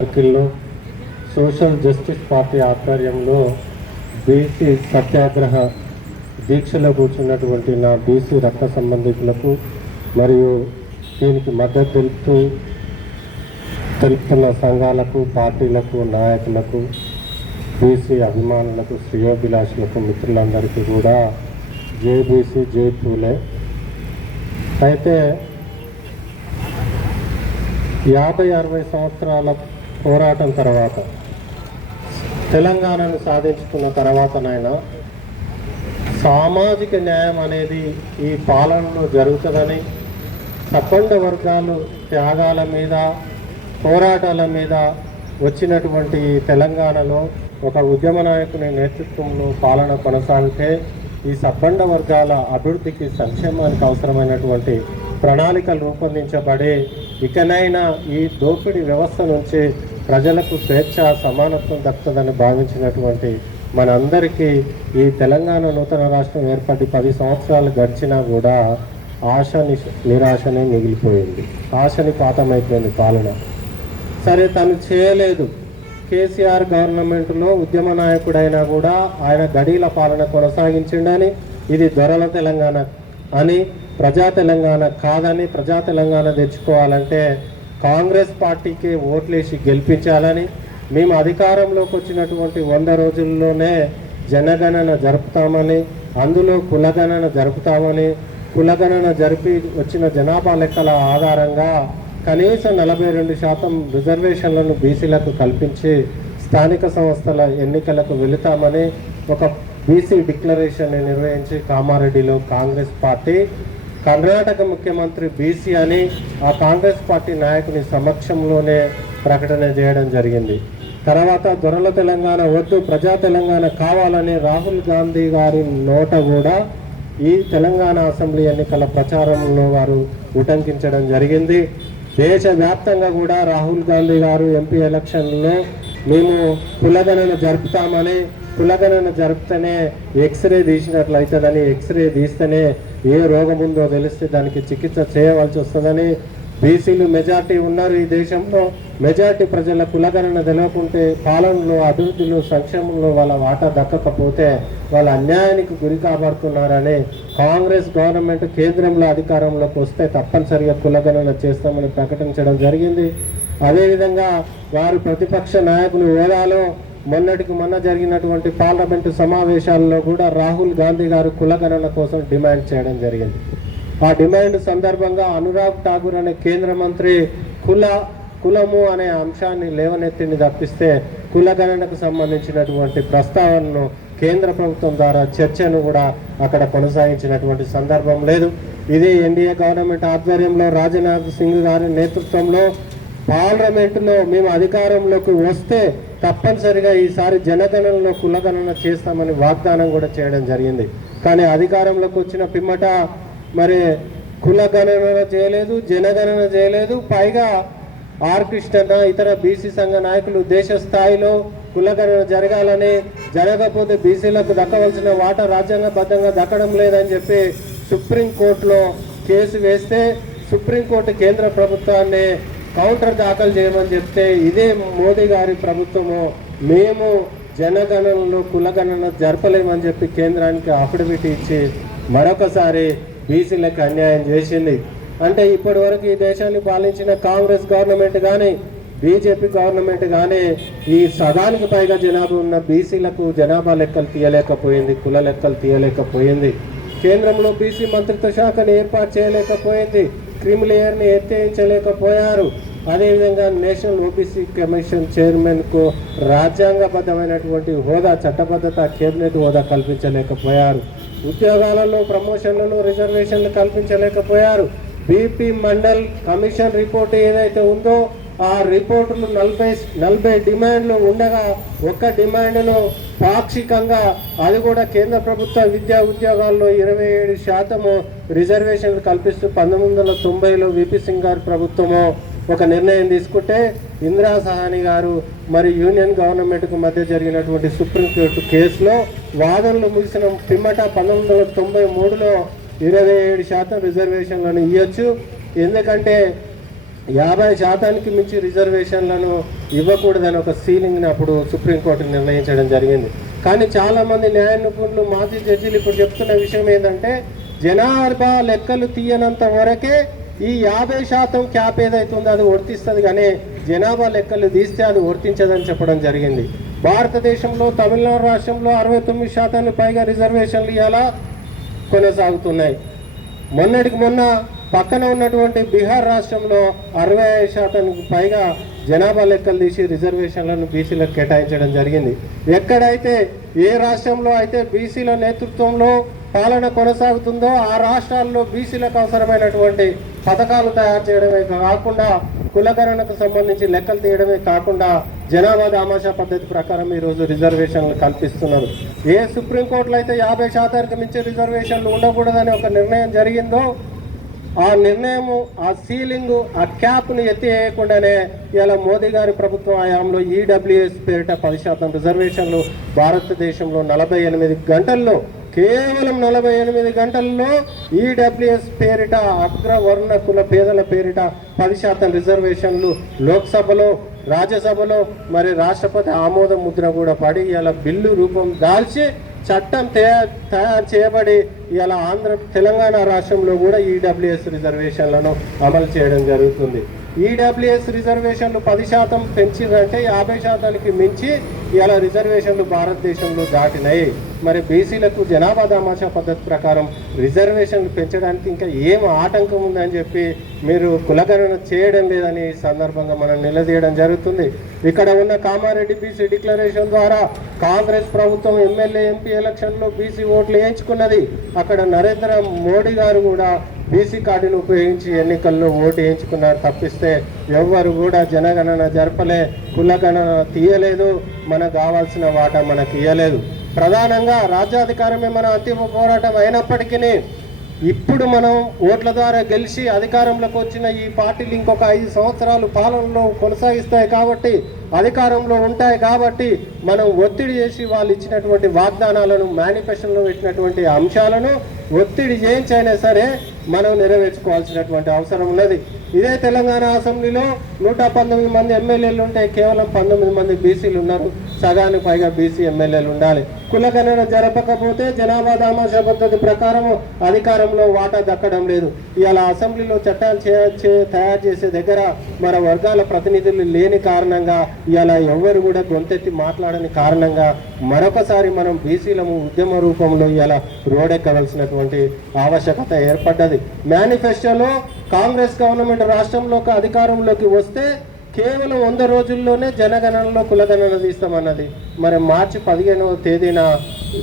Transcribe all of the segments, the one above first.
సర్కిల్లో social justice party ఆధ్వర్యంలో BC సత్యాగ్రహ దీక్షలో కూర్చున్నటువంటి నా బీసీ రక్త సంబంధికులకు మరియు దీనికి మద్దతు తెలుపుతూ తెలుపుతున్న సంఘాలకు పార్టీలకు నాయకులకు బీసీ అభిమానులకు శ్రేయోభిలాషులకు మిత్రులందరికీ కూడా జేబీసీ బీసీ అయితే యాభై అరవై సంవత్సరాల పోరాటం తర్వాత తెలంగాణను సాధించుకున్న తర్వాత నాయన సామాజిక న్యాయం అనేది ఈ పాలనలో జరుగుతుందని సబ్బండ వర్గాలు త్యాగాల మీద పోరాటాల మీద వచ్చినటువంటి ఈ తెలంగాణలో ఒక ఉద్యమ నాయకుని నేతృత్వంలో పాలన కొనసాగితే ఈ సబ్బండ వర్గాల అభివృద్ధికి సంక్షేమానికి అవసరమైనటువంటి ప్రణాళికలు రూపొందించబడి ఇకనైనా ఈ దోపిడీ వ్యవస్థ నుంచి ప్రజలకు స్వేచ్ఛ సమానత్వం దక్కుతుందని భావించినటువంటి మనందరికీ ఈ తెలంగాణ నూతన రాష్ట్రం ఏర్పడి పది సంవత్సరాలు గడిచినా కూడా ఆశ నిరాశనే మిగిలిపోయింది. ఆశని పాతమైపోయింది పాలన. సరే తను చేయలేదు. కేసీఆర్ గవర్నమెంట్లో ఉద్యమ నాయకుడైనా కూడా ఆయన గడీల పాలన కొనసాగించిండని ఇది దొరల తెలంగాణ అని ప్రజా తెలంగాణ కాదని ప్రజా తెలంగాణ తెచ్చుకోవాలంటే కాంగ్రెస్ పార్టీకి ఓట్లేసి గెలిపించాలని మేము అధికారంలోకి వచ్చినటువంటి వంద రోజుల్లోనే జనగణన జరుపుతామని అందులో కులగణన జరుపుతామని కులగణన జరిపి వచ్చిన జనాభా లెక్కల ఆధారంగా కనీసం నలభై రెండు శాతం రిజర్వేషన్లను బీసీలకు కల్పించి స్థానిక సంస్థల ఎన్నికలకు వెళుతామని ఒక బీసీ డిక్లరేషన్ నిర్వహించి కామారెడ్డిలో కాంగ్రెస్ పార్టీ కర్ణాటక ముఖ్యమంత్రి బీసీ అని ఆ కాంగ్రెస్ పార్టీ నాయకుని సమక్షంలోనే ప్రకటన చేయడం జరిగింది. తర్వాత దొరల తెలంగాణ వద్దు ప్రజా తెలంగాణ కావాలని రాహుల్ గాంధీ గారి నోట కూడా ఈ తెలంగాణ అసెంబ్లీ ఎన్నికల ప్రచారంలో వారు ఉటంకించడం జరిగింది. దేశవ్యాప్తంగా కూడా రాహుల్ గాంధీ గారు ఎంపీ ఎలక్షన్లో మేము కులగణన జరుపుతామని కులగణన జరిపితేనే ఎక్స్రే తీసినట్లయితుందని ఎక్స్రే తీస్తేనే ఏ రోగం ఉందో తెలిస్తే దానికి చికిత్స చేయవలసి వస్తుందని బీసీలు మెజార్టీ ఉన్నారు ఈ దేశంలో. మెజార్టీ ప్రజల కులగణన తెలియకుంటే పాలనలో అభివృద్ధిలో సంక్షేమంలో వాళ్ళ వాటా దక్కకపోతే వాళ్ళ అన్యాయానికి గురి కాబడుతున్నారని కాంగ్రెస్ గవర్నమెంట్ కేంద్రంలో అధికారంలోకి వస్తే తప్పనిసరిగా కులగణన చేస్తామని ప్రకటించడం జరిగింది. అదేవిధంగా వారు ప్రతిపక్ష నాయకులు హోదాలో మొన్నటికి మొన్న జరిగినటువంటి పార్లమెంటు సమావేశాల్లో కూడా రాహుల్ గాంధీ గారు కులగణన కోసం డిమాండ్ చేయడం జరిగింది. ఆ డిమాండ్ సందర్భంగా అనురాగ్ ఠాకూర్ అనే కేంద్ర మంత్రి కుల కులము అనే అంశాన్ని లేవనెత్తిని తప్పిస్తే కులగణనకు సంబంధించినటువంటి ప్రస్తావనను కేంద్ర ప్రభుత్వం ద్వారా చర్చను కూడా అక్కడ కొనసాగించినటువంటి సందర్భం లేదు. ఇదే ఎన్డీఏ గవర్నమెంట్ ఆధ్వర్యంలో రాజనాథ్ సింగ్ గారి నేతృత్వంలో పార్లమెంటులో మేము అధికారంలోకి వస్తే తప్పనిసరిగా ఈసారి జనగణనలో కులగణన చేస్తామని వాగ్దానం కూడా చేయడం జరిగింది. కానీ అధికారంలోకి వచ్చిన పిమ్మట మరి కులగణన చేయలేదు జనగణన చేయలేదు. పైగా ఆర్ కృష్ణన్న ఇతర బీసీ సంఘ నాయకులు దేశ స్థాయిలో కులగణన జరగాలని జరగకపోతే బీసీలకు దక్కవలసిన వాటా రాజ్యాంగబద్ధంగా దక్కడం లేదని చెప్పి సుప్రీంకోర్టులో కేసు వేస్తే సుప్రీంకోర్టు కేంద్ర ప్రభుత్వాన్ని కౌంటర్ దాఖలు చేయమని చెప్తే ఇదే మోదీ గారి ప్రభుత్వము మేము జనగణనలో కులగణన జరపలేమని చెప్పి కేంద్రానికి అఫిడవిట్ ఇచ్చి మరొకసారి బీసీలకు అన్యాయం చేసింది. అంటే ఇప్పటి వరకు ఈ దేశాన్ని పాలించిన కాంగ్రెస్ గవర్నమెంట్ కానీ బీజేపీ గవర్నమెంట్ కానీ ఈ సగానికి పైగా జనాభా ఉన్న బీసీలకు జనాభా లెక్కలు తీయలేకపోయింది కుల లెక్కలు తీయలేకపోయింది. కేంద్రంలో బీసీ మంత్రిత్వ శాఖను ఏర్పాటు చేయలేకపోయింది. క్రిమిలేయర్ని ఎత్తేయించలేకపోయారు. అదేవిధంగా నేషనల్ ఓబీసీ కమిషన్ చైర్మన్కు రాజ్యాంగబద్ధమైనటువంటి హోదా చట్టబద్ధత కేబినెట్ హోదా కల్పించలేకపోయారు. ఉద్యోగాలలో ప్రమోషన్లలో రిజర్వేషన్లు కల్పించలేకపోయారు. బీపీ మండల్ కమిషన్ రిపోర్ట్ ఏదైతే ఉందో ఆ రిపోర్టులు నలభై నలభై డిమాండ్లు ఉండగా ఒక్క డిమాండ్ను పాక్షికంగా అది కూడా కేంద్ర ప్రభుత్వ విద్యా ఉద్యోగాల్లో ఇరవై ఏడు శాతము రిజర్వేషన్లు కల్పిస్తూ పంతొమ్మిది వందల తొంభైలో విపి సింగ్ గారి ప్రభుత్వము ఒక నిర్ణయం తీసుకుంటే ఇందిరా సహాని గారు మరి యూనియన్ గవర్నమెంట్కు మధ్య జరిగినటువంటి సుప్రీంకోర్టు కేసులో వాదనలు ముగిసిన పిమ్మట పంతొమ్మిది వందల తొంభై మూడులో ఇరవై ఏడు శాతం రిజర్వేషన్లను ఇవ్వచ్చు ఎందుకంటే యాభై శాతానికి మించి రిజర్వేషన్లను ఇవ్వకూడదని ఒక సీలింగ్ని అప్పుడు సుప్రీంకోర్టు నిర్ణయించడం జరిగింది. కానీ చాలామంది న్యాయ నిపుణులు మాజీ జడ్జీలు ఇప్పుడు చెప్తున్న విషయం ఏంటంటే జనాభా లెక్కలు తీయనంత వరకే ఈ యాభై శాతం క్యాప్ ఏదైతుందో అది వర్తిస్తుంది కానీ జనాభా లెక్కలు తీస్తే అది వర్తించదని చెప్పడం జరిగింది. భారతదేశంలో తమిళనాడు రాష్ట్రంలో అరవై తొమ్మిది శాతానికి పైగా రిజర్వేషన్లు ఇలా కొనసాగుతున్నాయి. మొన్నటికి మొన్న పక్కన ఉన్నటువంటి బీహార్ రాష్ట్రంలో అరవై ఐదు శాతానికి పైగా జనాభా లెక్కలు తీసి రిజర్వేషన్లను బీసీలకు కేటాయించడం జరిగింది. ఎక్కడైతే ఏ రాష్ట్రంలో అయితే బీసీల నేతృత్వంలో పాలన కొనసాగుతుందో ఆ రాష్ట్రాల్లో బీసీలకు అవసరమైనటువంటి పథకాలు తయారు చేయడమే కాకుండా కులగణనకు సంబంధించి లెక్కలు తీయడమే కాకుండా జనాభా దామాషా పద్ధతి ప్రకారం ఈరోజు రిజర్వేషన్లు కల్పిస్తున్నారు. ఏ సుప్రీంకోర్టులో అయితే యాభై శాతానికి మించి రిజర్వేషన్లు ఉండకూడదని ఒక నిర్ణయం జరిగిందో ఆ నిర్ణయము ఆ సీలింగ్ ఆ క్యాప్ను ఎత్తివేయకుండానే ఇలా మోదీ గారి ప్రభుత్వ హయాంలో ఈడబ్ల్యూఎస్ పేరిట పది శాతం రిజర్వేషన్లు భారతదేశంలో నలభై ఎనిమిది గంటల్లో కేవలం నలభై ఎనిమిది గంటల్లో ఈడబ్ల్యూఎస్ పేరిట అగ్రవర్ణ కుల పేదల పేరిట పది శాతం రిజర్వేషన్లు లోక్సభలో రాజ్యసభలో మరి రాష్ట్రపతి ఆమోద ముద్ర కూడా పడి ఇలా బిల్లు రూపం దాల్చి చట్టం తయారు తయారు చేయబడి ఇలా ఆంధ్ర తెలంగాణ రాష్ట్రంలో కూడా ఈడబ్ల్యూఎస్ రిజర్వేషన్లను అమలు చేయడం జరుగుతుంది. ఈడబ్ల్యూఎస్ రిజర్వేషన్లు పది శాతం పెంచిందంటే యాభై శాతానికి మించి ఇలా రిజర్వేషన్లు భారతదేశంలో దాటినాయి. మరి బీసీలకు జనాభా దామాషా పద్ధతి ప్రకారం రిజర్వేషన్లు పెంచడానికి ఇంకా ఏం ఆటంకం ఉందని చెప్పి మీరు కులగణన చేయడం లేదని ఈ సందర్భంగా మనం నిలదీయడం జరుగుతుంది. ఇక్కడ ఉన్న కామారెడ్డి బీసీ డిక్లరేషన్ ద్వారా కాంగ్రెస్ ప్రభుత్వం ఎమ్మెల్యే ఎంపీ ఎలక్షన్లో బీసీ ఓట్లు వేయించుకున్నది. అక్కడ నరేంద్ర మోడీ గారు కూడా బీసీ కార్డును ఉపయోగించి ఎన్నికల్లో ఓటు వేయించుకున్నారు తప్పిస్తే ఎవ్వరు కూడా జనగణన జరపలే కులగణన తీయలేదు మనకు కావాల్సిన వాటా మనకి ఇయ్యలేదు. ప్రధానంగా రాజ్యాధికారమే మన అంతిమ పోరాటం అయినప్పటికీ ఇప్పుడు మనం ఓట్ల ద్వారా గెలిచి అధికారంలోకి వచ్చిన ఈ పార్టీలు ఇంకొక ఐదు సంవత్సరాలు పాలనలో కొనసాగిస్తాయి కాబట్టి అధికారంలో ఉంటాయి కాబట్టి మనం ఒత్తిడి చేసి వాళ్ళు ఇచ్చినటువంటి వాగ్దానాలను మేనిఫెస్టోలో పెట్టినటువంటి అంశాలను ఒత్తిడి చేయించైనా సరే మనం నెరవేర్చుకోవాల్సినటువంటి అవసరం ఉన్నది. ఇదే తెలంగాణ అసెంబ్లీలో నూట పంతొమ్మిది మంది ఎమ్మెల్యేలు ఉంటే కేవలం పంతొమ్మిది మంది బీసీలు ఉన్నారు. సగానికి పైగా బీసీ ఎమ్మెల్యేలు ఉండాలి. కులగణన జరపకపోతే జనాభా దామాషా పద్ధతి ప్రకారం అధికారంలో వాటా దక్కడం లేదు. ఇవాళ అసెంబ్లీలో చట్టాలు చే తయారు చేసే దగ్గర మన వర్గాల ప్రతినిధులు లేని కారణంగా ఇలా ఎవరు కూడా గొంతెత్తి మాట్లాడని కారణంగా మరొకసారి మనం బీసీలము ఉద్యమ రూపంలో ఇలా రోడెక్కవలసినటువంటి ఆవశ్యకత ఏర్పడ్డది. మేనిఫెస్టోలో కాంగ్రెస్ గవర్నమెంట్ రాష్ట్రంలోకి అధికారంలోకి వస్తే కేవలం వంద రోజుల్లోనే జనగణనలో కులగణన తీస్తామన్నది. మరి మార్చి పదిహేనవ తేదీన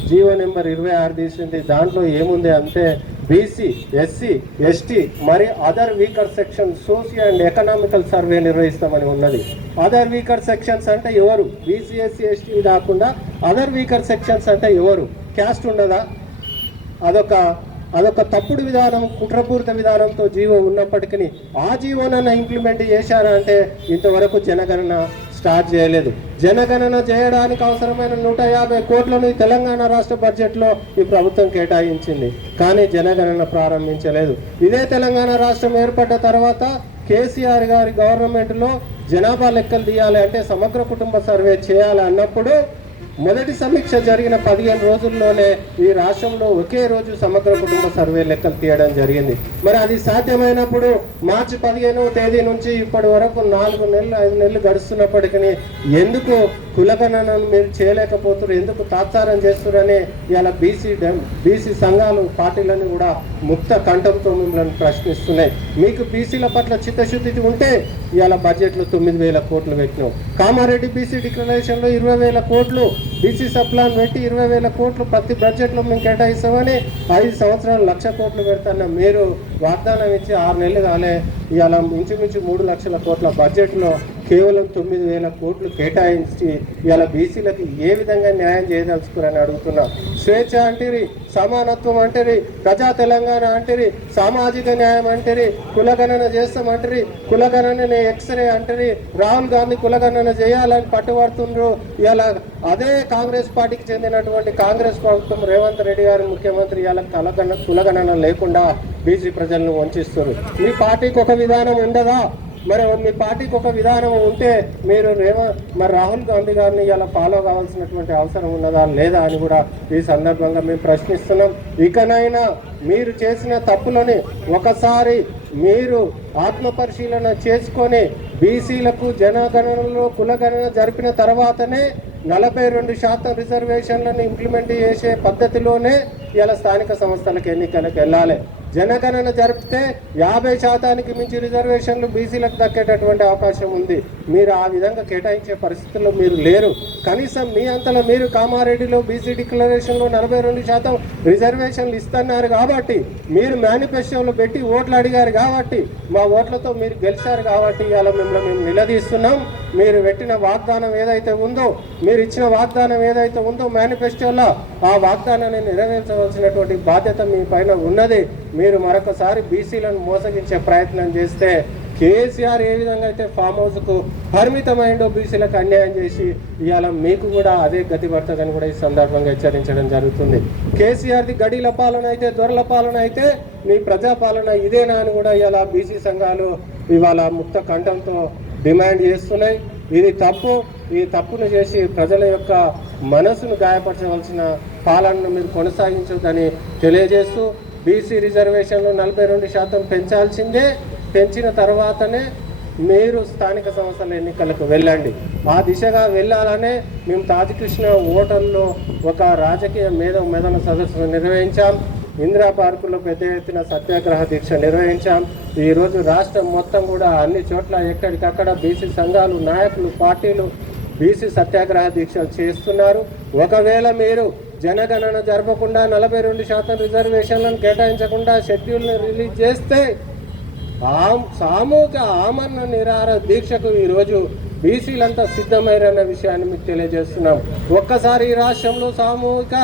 జీవో నెంబర్ ఇరవై ఆరు తీసింది. దాంట్లో ఏముంది అంటే బీసీ ఎస్సీ ఎస్టీ మరి other weaker section social and economical survey నిర్వహిస్తామని ఉన్నది. అదర్ వీకర్ సెక్షన్స్ అంటే ఎవరు? బీసీ ఎస్సీ ఎస్టీ కాకుండా అదర్ వీకర్ సెక్షన్స్ అంటే ఎవరు? క్యాస్ట్ ఉండదా? అదొక అదొక తప్పుడు విధానం కుట్రపూరిత విధానంతో జీవో ఉన్నప్పటికీ ఆ జీవోనన్న ఇంప్లిమెంట్ చేశారా అంటే ఇంతవరకు జనగణన స్టార్ట్ చేయలేదు. జనగణన చేయడానికి అవసరమైన నూట యాభై కోట్లను ఈ తెలంగాణ రాష్ట్ర బడ్జెట్లో ఈ ప్రభుత్వం కేటాయించింది. కానీ జనగణన ప్రారంభించలేదు. ఇదే తెలంగాణ రాష్ట్రం ఏర్పడ్డ తర్వాత కేసీఆర్ గారి గవర్నమెంట్లో జనాభా లెక్కలు తీయాలి అంటే సమగ్ర కుటుంబ సర్వే చేయాలి అన్నప్పుడు మొదటి సమీక్ష జరిగిన పదిహేను రోజుల్లోనే ఈ రాష్ట్రంలో ఒకే రోజు సమగ్ర కుటుంబ సర్వే లెక్కలు తీయడం జరిగింది. మరి అది సాధ్యమైనప్పుడు మార్చి పదిహేనవ తేదీ నుంచి ఇప్పటి వరకు నాలుగు నెలలు ఐదు నెలలు గడుస్తున్నప్పటికీ ఎందుకు కులగణనను మీరు చేయలేకపోతున్నారు. ఎందుకు తాత్సారం చేస్తున్నారనే ఇలా బీసీ బీసీ సంఘాలు పార్టీలను కూడా ముక్త కంఠంతో మిమ్మల్ని ప్రశ్నిస్తున్నాయి. మీకు బీసీల పట్ల చిత్తశుద్ధి ఉంటే ఇవాళ బడ్జెట్లో తొమ్మిది వేల కోట్లు పెట్టినాం కామారెడ్డి బీసీ డిక్లరేషన్లో ఇరవై వేల కోట్లు బీసీ సప్లాన్ పెట్టి ఇరవై వేల కోట్లు ప్రతి బడ్జెట్లో మేము కేటాయిస్తామని ఐదు సంవత్సరాలు లక్ష కోట్లు పెడతాన్న మీరు వాగ్దానం ఇచ్చి ఆరు నెలలు కాలే. ఇవాళ ఇంచుమించు మూడు లక్షల కోట్ల బడ్జెట్లో కేవలం తొమ్మిది వేల కోట్లు కేటాయించి ఇవాళ బీసీలకు ఏ విధంగా న్యాయం చేయదలుచుకురని అడుగుతున్నా. స్వేచ్ఛ అంటేరి సమానత్వం అంటేరి ప్రజా తెలంగాణ అంటేరి సామాజిక న్యాయం అంటేరి కులగణన చేస్తామంటరి కులగణన ఎక్స్రే అంటరి రాహుల్ గాంధీ కులగణన చేయాలని పట్టుబడుతుండ్రు. ఇలా అదే కాంగ్రెస్ పార్టీకి చెందినటువంటి కాంగ్రెస్ ప్రభుత్వం రేవంత్ రెడ్డి గారు ముఖ్యమంత్రి ఇలా కులగణ కులగణన లేకుండా బీసీ ప్రజలను వంచిస్తారు మీ పార్టీకి ఒక విధానం ఉండదా? మరి మీ పార్టీకి ఒక విధానం ఉంటే మీరు రేవ మరి రాహుల్ గాంధీ గారిని ఇలా ఫాలో కావాల్సినటువంటి అవసరం ఉన్నదా లేదా అని కూడా ఈ సందర్భంగా మేము ప్రశ్నిస్తున్నాం. ఇకనైనా మీరు చేసిన తప్పులని ఒకసారి మీరు ఆత్మ పరిశీలన చేసుకొని బీసీలకు జనగణనలో కులగణన జరిపిన తర్వాతనే నలభై రెండు శాతం రిజర్వేషన్లను ఇంప్లిమెంట్ చేసే పద్ధతిలోనే ఇలా స్థానిక సంస్థలకు ఎన్నికలకు వెళ్ళాలి. జనగణన జరిపితే యాభై శాతానికి మించి రిజర్వేషన్లు బీసీలకు దక్కేటటువంటి అవకాశం ఉంది. మీరు ఆ విధంగా కేటాయించే పరిస్థితుల్లో మీరు లేరు. కనీసం మీ అంతలో మీరు కామారెడ్డిలో బీసీ డిక్లరేషన్లో నలభై రెండు శాతం రిజర్వేషన్లు ఇస్తున్నారు కాబట్టి మీరు మేనిఫెస్టోలో పెట్టి ఓట్లు అడిగారు కాబట్టి మా ఓట్లతో మీరు గెలిచారు కాబట్టి ఇవాళ మిమ్మల్ని మేము నిలదీస్తున్నాం. మీరు పెట్టిన వాగ్దానం ఏదైతే ఉందో మీరు ఇచ్చిన వాగ్దానం ఏదైతే ఉందో మేనిఫెస్టోలో ఆ వాగ్దానాన్ని నెరవేర్చవలసినటువంటి బాధ్యత మీ పైన ఉన్నది. మీరు మరొకసారి బీసీలను మోసగించే ప్రయత్నం చేస్తే కేసీఆర్ ఏ విధంగా అయితే ఫామ్ హౌస్కు పరిమితమైండో బీసీలకు అన్యాయం చేసి ఇవాళ మీకు కూడా అదే గతి పడుతుందని కూడా ఈ సందర్భంగా హెచ్చరించడం జరుగుతుంది. కేసీఆర్ది గడిల పాలన అయితే దొరల పాలన అయితే మీ ప్రజాపాలన ఇదేనా అని కూడా ఇవాళ బీసీ సంఘాలు ఇవాళ ముక్త కంఠంతో డిమాండ్ చేస్తున్నాయి. ఇది తప్పు. ఈ తప్పును చేసి ప్రజల యొక్క మనసును గాయపరచవలసిన పాలనను మీరు కొనసాగించొద్దని తెలియజేస్తూ బీసీ రిజర్వేషన్లు నలభై రెండు శాతం పెంచాల్సిందే. పెంచిన తర్వాతనే మీరు స్థానిక సంస్థల ఎన్నికలకు వెళ్ళండి. ఆ దిశగా వెళ్ళాలనే మేము తాజకృష్ణ ఓటర్లో ఒక రాజకీయ మేధ మెదన సదస్సును నిర్వహించాం. ఇందిరా పార్కులో పెద్ద ఎత్తున సత్యాగ్రహ దీక్ష నిర్వహించాం. ఈరోజు రాష్ట్రం మొత్తం కూడా అన్ని చోట్ల ఎక్కడికక్కడ బీసీ సంఘాలు నాయకులు పార్టీలు బీసీ సత్యాగ్రహ దీక్షలు చేస్తున్నారు. ఒకవేళ మీరు జనగణన జరపకుండా నలభై రెండు శాతం రిజర్వేషన్లను కేటాయించకుండా షెడ్యూల్ని రిలీజ్ చేస్తే సామూహిక ఆమరణ నిరాహార దీక్షకు ఈరోజు బీసీలంతా సిద్ధమైరన్న విషయాన్ని మీకు తెలియజేస్తున్నాం. ఒక్కసారి ఈ రాష్ట్రంలో సామూహిక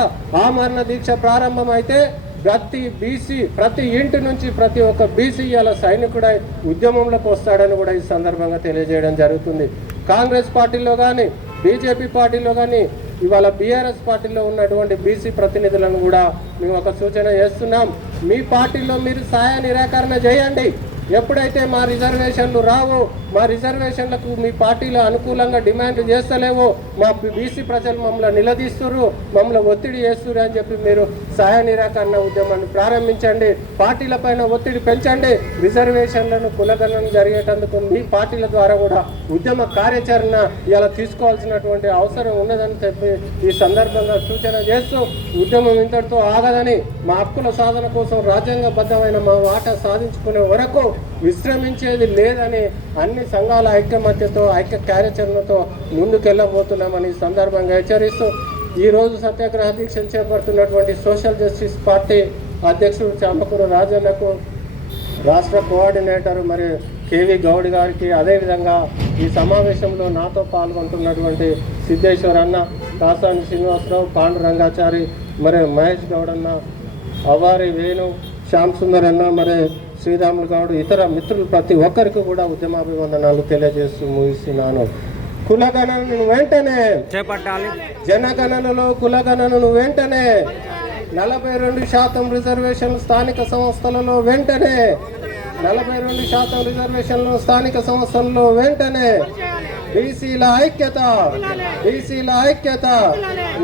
ఆమరణ దీక్ష ప్రారంభమైతే ప్రతి బీసీ ప్రతి ఇంటి నుంచి ప్రతి ఒక్క బీసీ ఇలా సైనికుడై ఉద్యమంలోకి వస్తాడని కూడా ఈ సందర్భంగా తెలియజేయడం జరుగుతుంది. కాంగ్రెస్ పార్టీలో కానీ బీజేపీ పార్టీలో కానీ ఇవాళ బీఆర్ఎస్ పార్టీలో ఉన్నటువంటి బీసీ ప్రతినిధులను కూడా మేము ఒక సూచన చేస్తున్నాం. మీ పార్టీలో మీరు సాయ నిరాకరణ చేయండి. ఎప్పుడైతే మా రిజర్వేషన్లు రావో మా రిజర్వేషన్లకు మీ పార్టీలు అనుకూలంగా డిమాండ్ చేస్తలేవో మా బీసీ ప్రజలు మమ్మల్ని నిలదీస్తురు మమ్మల్ని ఒత్తిడి చేస్తురు అని చెప్పి మీరు సహాయ నిరాకరణ ఉద్యమాన్ని ప్రారంభించండి. పార్టీల పైన ఒత్తిడి పెంచండి. రిజర్వేషన్లను కులగణన జరిగేటందుకు మీ పార్టీల ద్వారా కూడా ఉద్యమ కార్యాచరణ ఇలా తీసుకోవాల్సినటువంటి అవసరం ఉన్నదని చెప్పి ఈ సందర్భంగా సూచన చేస్తూ ఉద్యమం ఇంతటితో ఆగదని మా హక్కుల సాధన కోసం రాజ్యాంగబద్ధమైన మా వాటా సాధించుకునే వరకు విశ్రమించేది లేదని అన్ని సంఘాల ఐక్యమత్యతో ఐక్య కార్యాచరణతో ముందుకెళ్ళబోతున్నామని ఈ సందర్భంగా హెచ్చరిస్తూ ఈరోజు సత్యాగ్రహ దీక్షలు చేపడుతున్నటువంటి సోషల్ జస్టిస్ పార్టీ అధ్యక్షుడు చామకూరు రాజన్నకు రాష్ట్ర కోఆర్డినేటర్ మరి కేవీ గౌడ్ గారికి అదేవిధంగా ఈ సమావేశంలో నాతో పాల్గొంటున్నటువంటి సిద్ధేశ్వర్ అన్న కాసాని శ్రీనివాసరావు పాండురంగాచారి మరి మహేష్ గౌడ్ అన్న అవారి వేణు శ్యామ్ సుందర్ అన్న మరి శ్రీరాములు గౌడ్ ఇతర మిత్రులు ప్రతి ఒక్కరికి కూడా ఉద్యమాభివందనాలు తెలియజేస్తూ ముగిస్తున్నాను. కులగణనను వెంటనే చేపట్టాలి. జనగణనలో కులగణనను వెంటనే నలభై రెండు శాతం రిజర్వేషన్లు స్థానిక సంస్థలలో వెంటనే నలభై రెండు శాతం రిజర్వేషన్లు స్థానిక సంస్థలలో వెంటనే బీసీల ఐక్యత బీసీల ఐక్యత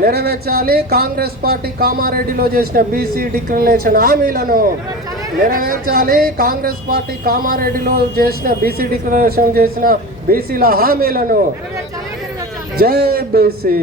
నెరవేర్చాలి. కాంగ్రెస్ పార్టీ కామారెడ్డిలో చేసిన బీసీ డిక్లరేషన్ హామీలను నెరవేర్చాలి. కాంగ్రెస్ పార్టీ కామారెడ్డిలో చేసిన బీసీ డిక్లరేషన్ చేసిన బీసీల హామీలను జై బీసీ.